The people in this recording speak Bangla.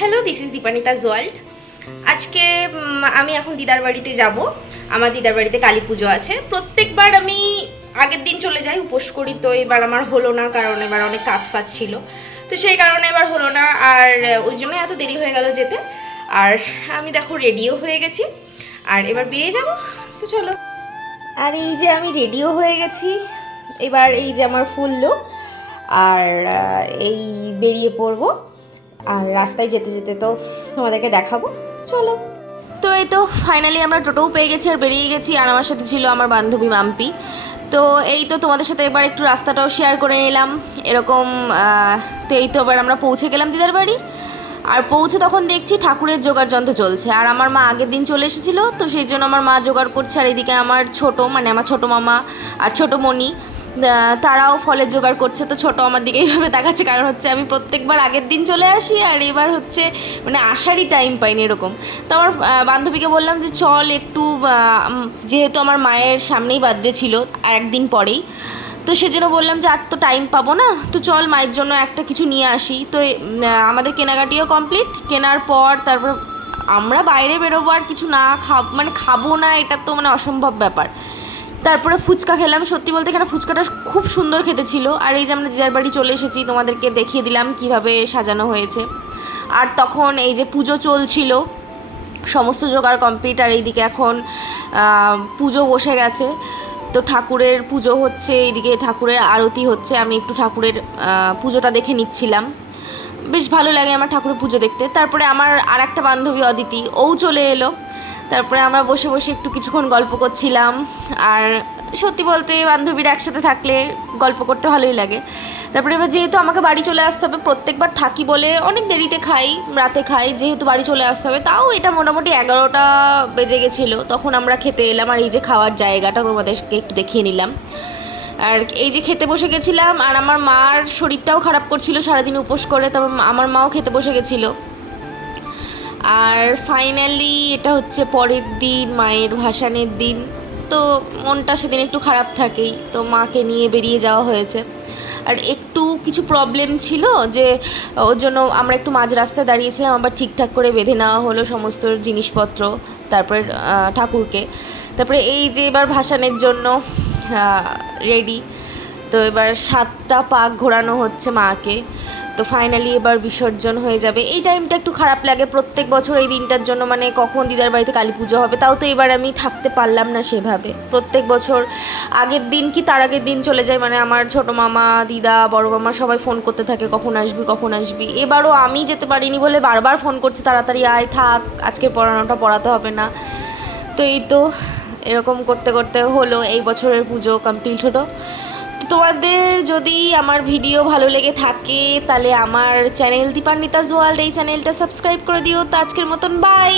Hello, this is Dipanita world. আজকে আমি এখন দিদার বাড়িতে যাব। আমার দিদার বাড়িতে কালী পুজো আছে। প্রত্যেকবার আমি আগের দিন চলে যাই, উপোস করি, তো এবার আমার হলো না, কারণ এবার অনেক কাজ ফাজ ছিল, তো সেই কারণে এবার হলো না। আর ওই জন্য এত দেরি হয়ে গেল যেতে। আর আমি দেখো রেডিও হয়ে গেছি, আর এবার বেরিয়ে যাব। তো চলো। আর এই যে আমি রেডিও হয়ে গেছি, এবার এই যে আমার ফুল লুক, আর এই বেরিয়ে পড়বো। আর রাস্তায় যেতে যেতে তো তোমাদেরকে দেখাবো, চলো। তো এই তো ফাইনালি আমরা টোটোও পেয়ে গেছি আর বেরিয়ে গেছি। আর আমার সাথে ছিল আমার বান্ধবী মাম্পি। তো এই তো তোমাদের সাথে এবার একটু রাস্তাটাও শেয়ার করে নিলাম এরকম। তো এই তো এবার আমরা পৌঁছে গেলাম দিদার বাড়ি। আর পৌঁছে তখন দেখছি ঠাকুরের জোগাড় যন্ত্র চলছে। আর আমার মা আগের দিন চলে এসেছিলো, তো সেই জন্য আমার মা জোগাড় করছে। আর এদিকে আমার আমার ছোটো মামা আর ছোটো মণি, তারাও ফলের জোগাড় করছে। তো ছোটো আমার দিকে এইভাবে দেখাচ্ছে, কারণ হচ্ছে আমি প্রত্যেকবার আগের দিন চলে আসি, আর এবার হচ্ছে মানে আসারই টাইম পাইনি এরকম। তো আমার বান্ধবীকে বললাম যে চল একটু, যেহেতু আমার মায়ের সামনেই বার্থডে ছিল আর একদিন পরেই, তো সেজন্য বললাম যে আর তো টাইম পাবো না, তো চল মায়ের জন্য একটা কিছু নিয়ে আসি। তো আমাদের কেনাকাটিও কমপ্লিট। কেনার পর তারপর আমরা বাইরে বেরোবো, আর কিছু না খাবো না, এটা তো মানে অসম্ভব ব্যাপার। তারপরে ফুচকা খেলাম। সত্যি বলতে এখানে ফুচকাটা খুব সুন্দর খেতে ছিল। আর এই যে আমরা দিদার বাড়ি চলে এসেছি, তোমাদেরকে দেখিয়ে দিলাম কিভাবে সাজানো হয়েছে। আর তখন এই যে পুজো চলছিল, সমস্ত জোগাড় কমপ্লিট। আর এইদিকে এখন পুজো বসে গেছে, তো ঠাকুরের পুজো হচ্ছে, এইদিকে ঠাকুরের আরতি হচ্ছে। আমি একটু ঠাকুরের পুজোটা দেখে নিচ্ছিলাম, বেশ ভালো লাগে আমার ঠাকুরের পুজো দেখতে। তারপরে আমার আর একটা বান্ধবী অদিতি, ও চলে এলো। তারপরে আমরা বসে বসে একটু কিছুক্ষণ গল্প করছিলাম। আর সত্যি বলতে বান্ধবীরা একসাথে থাকলে গল্প করতে ভালোই লাগে। তারপরে এবার যেহেতু আমাকে বাড়ি চলে আসতে হবে, প্রত্যেকবার থাকি বলে অনেক দেরিতে খাই, রাতে খাই, যেহেতু বাড়ি চলে আসতে হবে, তাও এটা মোটামুটি 11টা বেজে গেছিলো। তখন আমরা খেতে এলাম। আর এই যে খাওয়ার জায়গাটা তোমাদেরকে একটু দেখিয়ে নিলাম। আর এই যে খেতে বসে গেছিলাম। আর আমার মার শরীরটাও খারাপ করছিল সারাদিন উপোস করে, তবে আমার মাও খেতে বসে গেছিলো। আর ফাইনালি এটা হচ্ছে পরের দিন, মায়ের ভাসানের দিন। তো মনটা সেদিন একটু খারাপ থাকেই, তো মাকে নিয়ে বেরিয়ে যাওয়া হয়েছে। আর একটু কিছু প্রবলেম ছিল, যে ওর জন্য আমরা একটু মাঝ রাস্তায় দাঁড়িয়েছিলাম, আবার ঠিকঠাক করে বেঁধে নেওয়া হলো সমস্ত জিনিসপত্র। তারপরে ঠাকুরকে, তারপরে এই যে এবার ভাসানের জন্য রেডি। তো এবার 7টা পাক ঘোরানো হচ্ছে মাকে। তো ফাইনালি এবার বিসর্জন হয়ে যাবে। এই টাইমটা একটু খারাপ লাগে প্রত্যেক বছর এই দিনটার জন্য, মানে কখন দিদার বাড়িতে কালী পুজো হবে। তাও তো এবার আমি থাকতে পারলাম না সেভাবে। প্রত্যেক বছর আগের দিন কি তার আগের দিন চলে যায়, মানে আমার ছোটো মামা, দিদা, বড় মামা সবাই ফোন করতে থাকে কখন আসবি কখন আসবি। এবারও আমি যেতে পারিনি বলে বারবার ফোন করছে, তাড়াতাড়ি আয়, থাক, আজকের পড়ানোটা পড়াতে হবে না। তো এই তো এরকম করতে করতে হলো, এই বছরের পুজো কমপ্লিট হলো। তোমাদের যদি আমার ভিডিও ভালো লেগে থাকে, তাহলে আমার চ্যানেল দীপান্বিতাস ওয়ার্ল্ড, এই চ্যানেলটা সাবস্ক্রাইব করে দিও। তো আজকের মতন বাই।